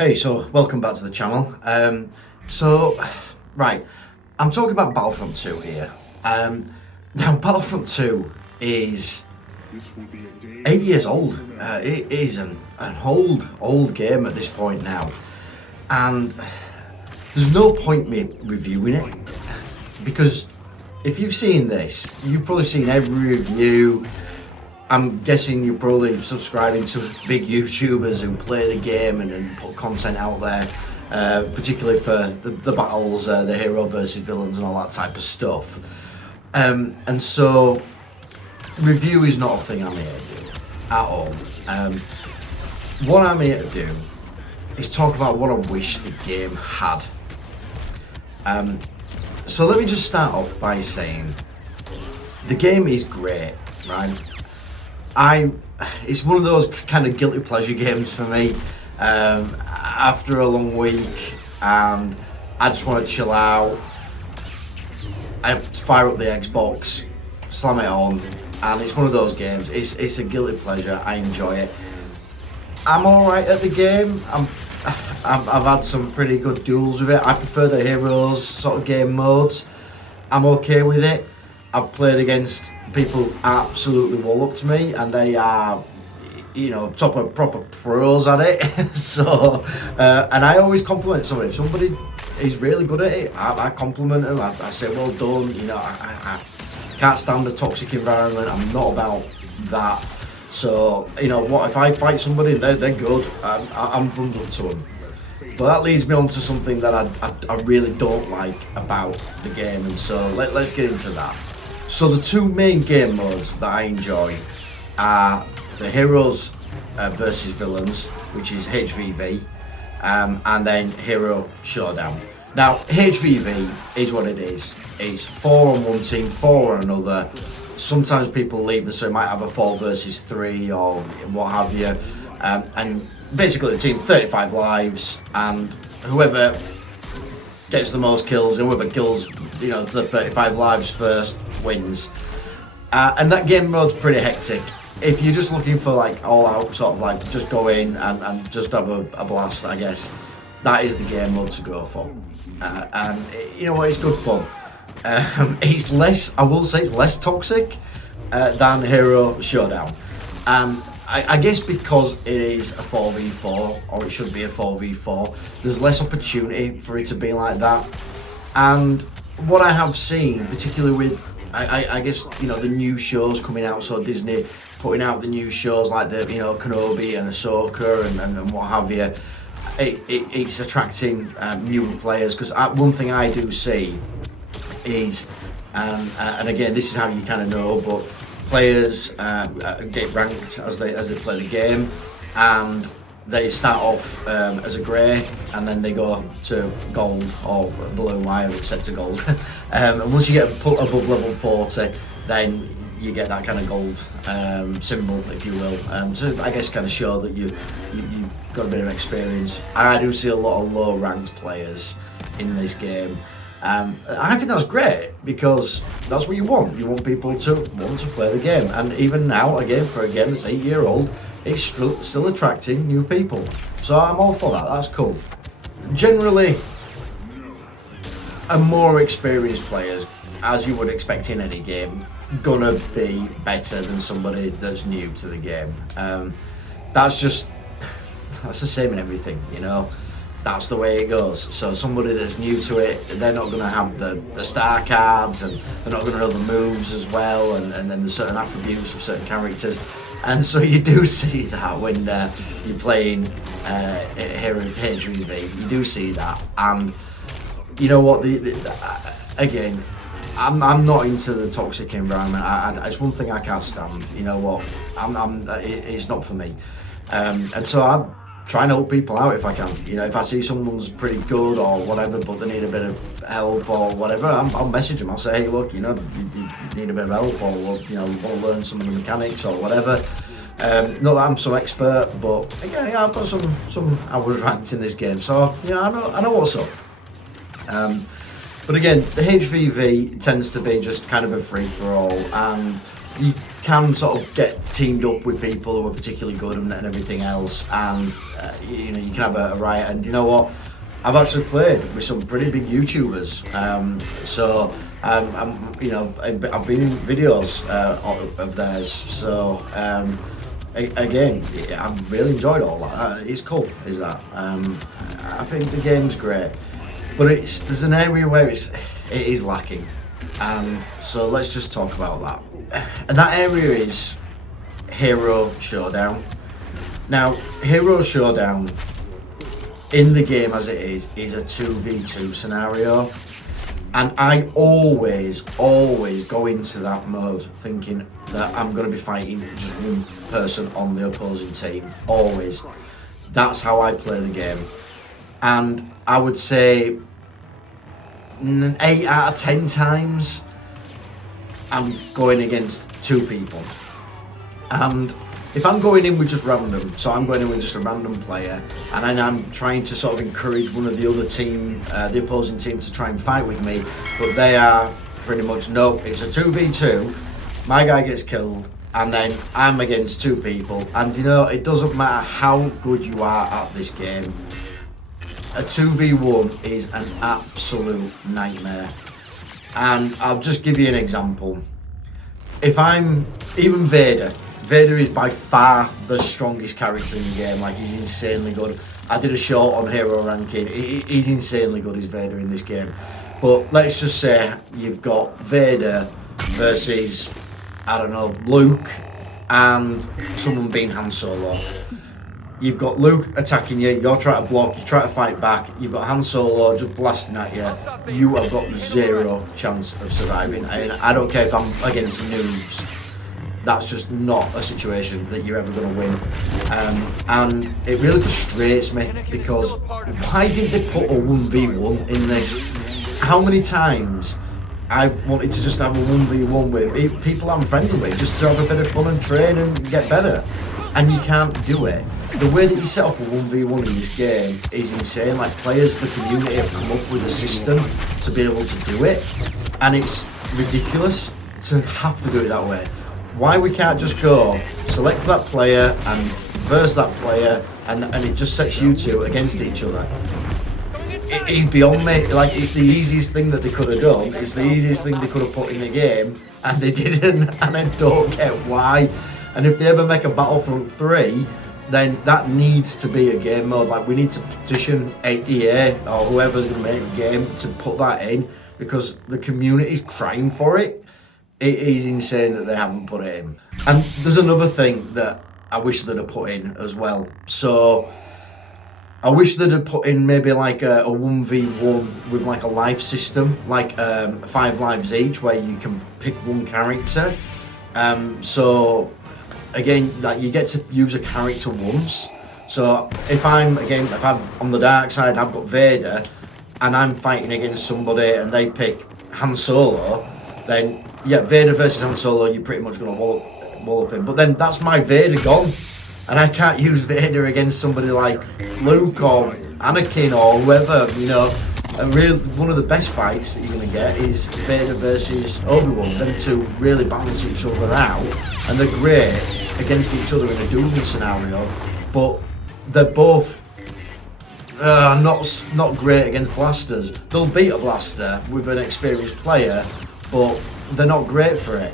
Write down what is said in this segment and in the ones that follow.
Hey, so welcome back to the channel. Right, I'm talking about Battlefront 2 here. Now, Battlefront 2 is 8 years old. It is an old game at this point now. And there's no point me reviewing it, because if you've seen this, you've probably seen every review. I'm guessing you're probably subscribing to big YouTubers who play the game and put content out there, particularly for the battles, the hero versus villains and all that type of stuff. And so, review is not a thing I'm here to do at all. What I'm here to do is talk about what I wish the game had. So let me just start off by saying the game is great, right? It's one of those kind of guilty pleasure games for me. After a long week and I just want to chill out, I fire up the Xbox, slam it on, and it's one of those games. It's a guilty pleasure. I enjoy it. I'm alright at the game. I've had some pretty good duels with it. I prefer the heroes sort of game modes. I'm okay with it. I've played against people absolutely walloped me, and they are, proper pros at it. So, and I always compliment somebody. If somebody is really good at it, I compliment them. I say, well done. I can't stand a toxic environment. I'm not about that. So, what if I fight somebody, they're good. I'm thumbs up to them. But that leads me on to something that I really don't like about the game, and so let's get into that. So the two main game modes that I enjoy are the heroes versus villains, which is HVV, and then hero showdown. Now HVV is what it is. It's 4 on one team, 4 on another. Sometimes people leave and so you might have a 4 versus 3 or what have you. And basically the team 35 lives, and whoever gets the most kills, whoever kills the 35 lives first wins. And that game mode's pretty hectic. If you're just looking for like all out sort of like just go in and just have a blast, I guess that is the game mode to go for. And you know what, it's good fun. It's less, I will say, it's less toxic than Hero Showdown. I guess because it is a 4v4, or it should be a 4v4, there's less opportunity for it to be like that. And what I have seen, particularly with, I guess, the new shows coming out, so Disney putting out the new shows like the, Kenobi and Ahsoka and what have you, it's attracting newer players, because one thing I do see is, and again, this is how you kind of know, but players get ranked as they play the game, and they start off as a grey, and then they go to gold or blue, I have it set to gold. And once you get put above level 40, then you get that kind of gold symbol, if you will, to I guess kind of show that you've got a bit of experience. And I do see a lot of low ranked players in this game. I think that's great, because that's what you want. You want people to want to play the game, and even now, again, for a game that's 8 year old, it's still attracting new people. So I'm all for that. That's cool. Generally, a more experienced players, as you would expect in any game, gonna be better than somebody that's new to the game. That's the same in everything, That's the way it goes. So somebody that's new to it, they're not going to have the star cards, and they're not going to know the moves as well, and then there's certain attributes of certain characters. And so you do see that when you're playing Hero HVV, you do see that. And you know what, again, I'm not into the toxic environment. It's one thing I can't stand. You know what, it's not for me. And so I'm trying to help people out if I can. If I see someone's pretty good or whatever, but they need a bit of help or whatever, I'll message them. I'll say, hey, look, you need a bit of help, or want to learn some of the mechanics or whatever. Not that I'm so expert, but again, I've got some hours ranked in this game, so I know what's up. But again, the HVV tends to be just kind of a free for all, and you can sort of get teamed up with people who are particularly good and everything else, and you know, you can have a riot. And you know what? I've actually played with some pretty big YouTubers, you know, I've been in videos of theirs. So again, I've really enjoyed all that. It's cool, is that? I think the game's great, but there's an area where it is lacking, and so let's just talk about that. And that area is Hero Showdown. Now, Hero Showdown in the game as it is a 2v2 scenario, and I always go into that mode thinking that I'm going to be fighting just one person on the opposing team. Always. That's how I play the game, and I would say 8 out of 10 times I'm going against 2 people. And if I'm going in with just random, so I'm going in with just a random player, and then I'm trying to sort of encourage one of the other team, the opposing team, to try and fight with me, but they are pretty much, no, it's a 2v2, my guy gets killed, and then I'm against 2 people, and you know, it doesn't matter how good you are at this game, a 2v1 is an absolute nightmare. And I'll just give you an example. If I'm, even Vader is by far the strongest character in the game. Like, he's insanely good. I did a short on hero ranking. He's insanely good, is Vader, in this game. But let's just say you've got Vader versus, I don't know, Luke and someone being Han Solo. You've got Luke attacking you, you're trying to block, you try to fight back, you've got Han Solo just blasting at you. You have got 0 chance of surviving. And I don't care if I'm against noobs. That's just not a situation that you're ever going to win. And it really frustrates me, because why did they put a 1v1 in this? How many times I've wanted to just have a 1v1 with people I'm friendly with, just to have a bit of fun and train and get better. And you can't do it. The way that you set up a 1v1 in this game is insane. Like, players, the community have come up with a system to be able to do it, and it's ridiculous to have to do it that way. Why we can't just go, select that player and verse that player, and it just sets you 2 against each other? It's beyond me. Like, it's the easiest thing that they could have done. It's the easiest thing they could have put in the game, and they didn't, and I don't get why. And if they ever make a Battlefront 3, then that needs to be a game mode. Like, we need to petition EA or whoever's going to make a game to put that in, because the community is crying for it. It is insane that they haven't put it in. And there's another thing that I wish they'd have put in as well. So I wish they'd have put in maybe like a 1v1 with like a life system, like 5 lives each, where you can pick one character. So again, that you get to use a character once. So if I'm on the dark side, I've got Vader, and I'm fighting against somebody and they pick Han Solo, then yeah, Vader versus Han Solo, you're pretty much going to wallop him. But then that's my Vader gone, and I can't use Vader against somebody like Luke or Anakin or whoever. You know, one of the best fights that you're going to get is Vader versus Obi-Wan. Them 2 really balance each other out, and they're great against each other in a dueling scenario. But they're both not great against blasters. They'll beat a blaster with an experienced player, but they're not great for it.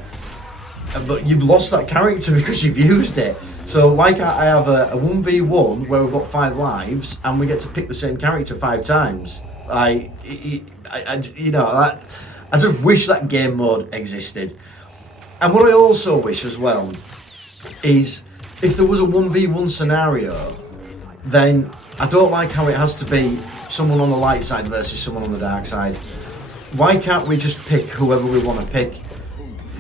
But you've lost that character because you've used it. So why can't I have a 1v1 where we've got 5 lives and we get to pick the same character 5 times? I just wish that game mode existed. And what I also wish as well is, if there was a 1v1 scenario, then I don't like how it has to be someone on the light side versus someone on the dark side. Why can't we just pick whoever we want to pick?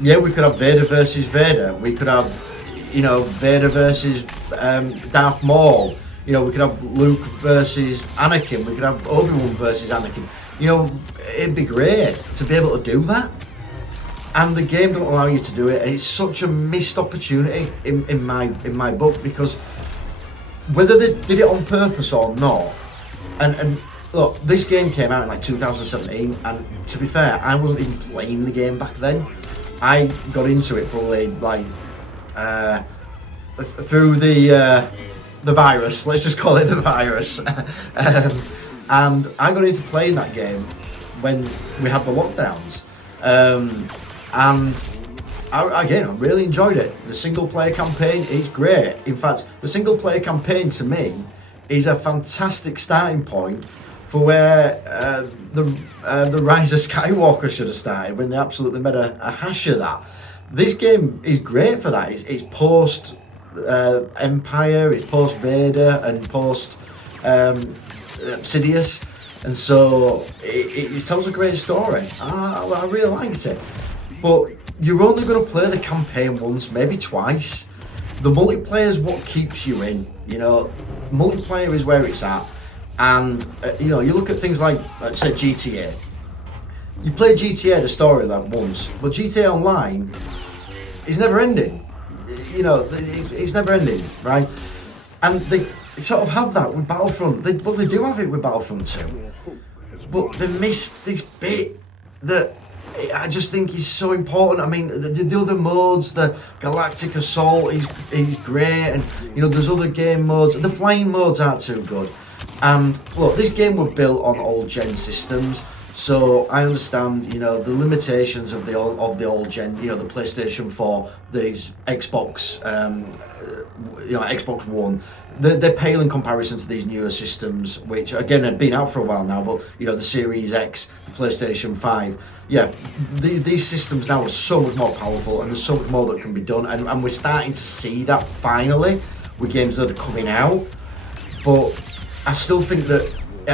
Yeah, we could have Vader versus Vader. We could have, Vader versus Darth Maul. We could have Luke versus Anakin. We could have Obi-Wan versus Anakin. It'd be great to be able to do that. And the game don't allow you to do it. And it's such a missed opportunity in my book, because whether they did it on purpose or not, and look, this game came out in like 2017, and to be fair, I wasn't even playing the game back then. I got into it probably like through the virus. Let's just call it the virus. And I got into playing that game when we had the lockdowns, and I really enjoyed it. The single player campaign is great. In fact, the single player campaign to me is a fantastic starting point for where the Rise of Skywalker should have started, when they absolutely made a hash of that. This game is great for that. It's post Empire, it's post Vader, and post Sidious, and so it tells a great story. I really liked it, but you're only going to play the campaign once, maybe twice. The multiplayer is what keeps you in. You know, multiplayer is where it's at. And you know, you look at things like, let's say, GTA. You play GTA, the story, that once, but GTA Online is never ending. You know, it's never ending, right? And they sort of have that with Battlefront. They do have it with Battlefront 2, but they missed this bit that I just think is so important. I mean, the other modes, the Galactic Assault is great, and you know, there's other game modes. The flying modes aren't too good. And look, this game was built on old gen systems, so I understand, you know, the limitations of the old gen. You know, the PlayStation 4, the Xbox, Xbox One. They're pale in comparison to these newer systems, which again have been out for a while now. But you know, the Series X, the PlayStation 5, yeah, these systems now are so much more powerful, and there's so much more that can be done, and we're starting to see that finally with games that are coming out. But I still think that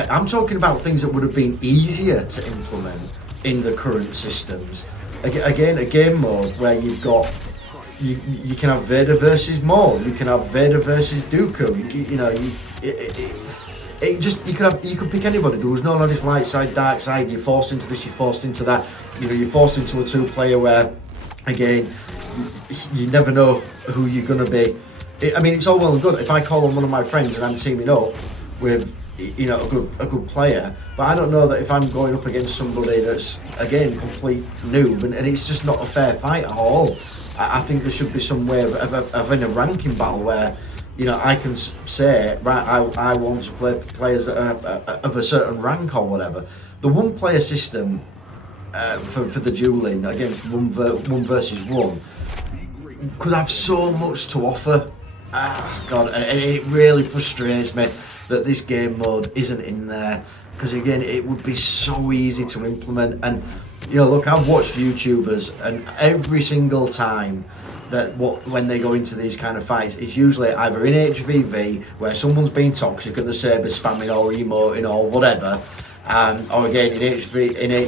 I'm talking about things that would have been easier to implement in the current systems. Again, a game mode where you've got you can have Vader versus Maul, you can have Vader versus Dooku. You know, you could pick anybody. There was none of this light side, dark side. You're forced into this, you're forced into that. You know, you're forced into a two-player where, again, you never know who you're gonna be. I mean, it's all well and good if I call on one of my friends and I'm teaming up with, you know, a good player, but I don't know that if I'm going up against somebody that's, again, complete noob, and it's just not a fair fight at all. I think there should be some way of having a ranking battle where, you know, I can say, right, I want to play players that are of a certain rank or whatever. The one player system for the dueling, again, one versus one, could have so much to offer. God, and it really frustrates me that this game mode isn't in there, because again, it would be so easy to implement. And you know, look, I've watched YouTubers, and every single time when they go into these kind of fights, it's usually either in HVV where someone's being toxic and the saber spamming or emoting or whatever, or again in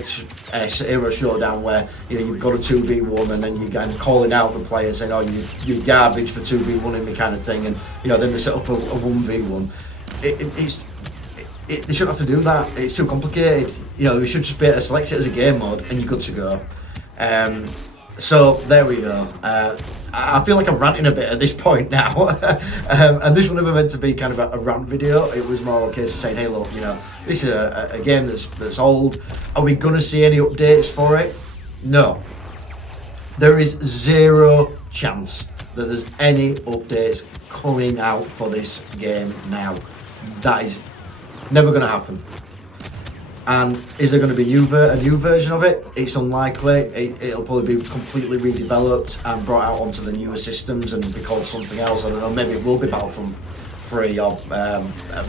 HS Hero Showdown where, you know, you've got a 2v1 and then you're kind of calling out the player saying, oh, you're garbage for 2v1ing me kind of thing, and you know, then they set up a 1v1. They shouldn't have to do that. It's too complicated. You know, we should just be able to select it as a game mode and you're good to go. So there we go. I feel like I'm ranting a bit at this point now. And this was never meant to be kind of a rant video. It was more a case of saying, hey, look, you know, this is a game that's old. Are we going to see any updates for it? No. There is zero chance that there's any updates coming out for this game now. That is never going to happen. And is there going to be a new version of it? It's unlikely. It'll probably be completely redeveloped and brought out onto the newer systems and be called something else. I don't know, maybe it will be Battlefront 3 or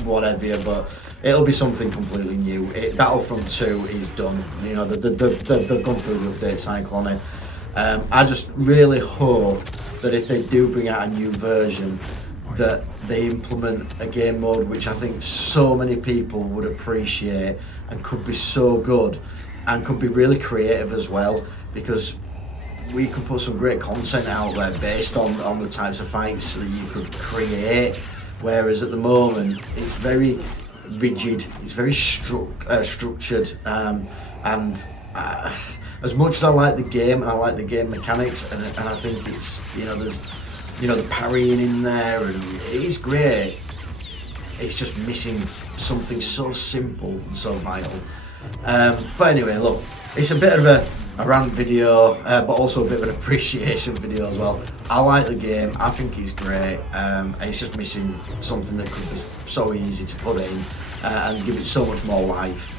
whatever, but it'll be something completely new. Battlefront 2 is done. You know, they've gone through the update cycle on it. I just really hope that if they do bring out a new version, that they implement a game mode which I think so many people would appreciate and could be so good and could be really creative as well, because we could put some great content out there based on the types of fights that you could create, whereas at the moment it's very rigid, it's very structured, and as much as I like the game and I like the game mechanics, and I think it's, you know, there's, you know, the parrying in there, and it is great. It's just missing something so simple and so vital. But anyway, look, it's a bit of a rant video, but also a bit of an appreciation video as well. I like the game. I think it's great. And it's just missing something that could be so easy to put in and give it so much more life.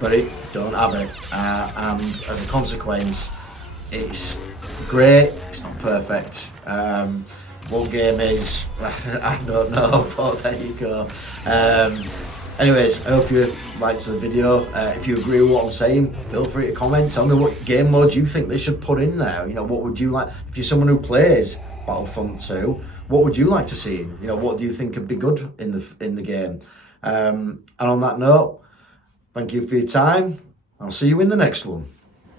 But it don't have it, and as a consequence, it's great. It's not perfect. What game is? I don't know, but there you go. Anyways, I hope you liked the video. If you agree with what I'm saying, feel free to comment. Tell me what game mode you think they should put in there. You know, what would you like? If you're someone who plays Battlefront 2, what would you like to see? You know, what do you think would be good in the game? And on that note, thank you for your time. I'll see you in the next one.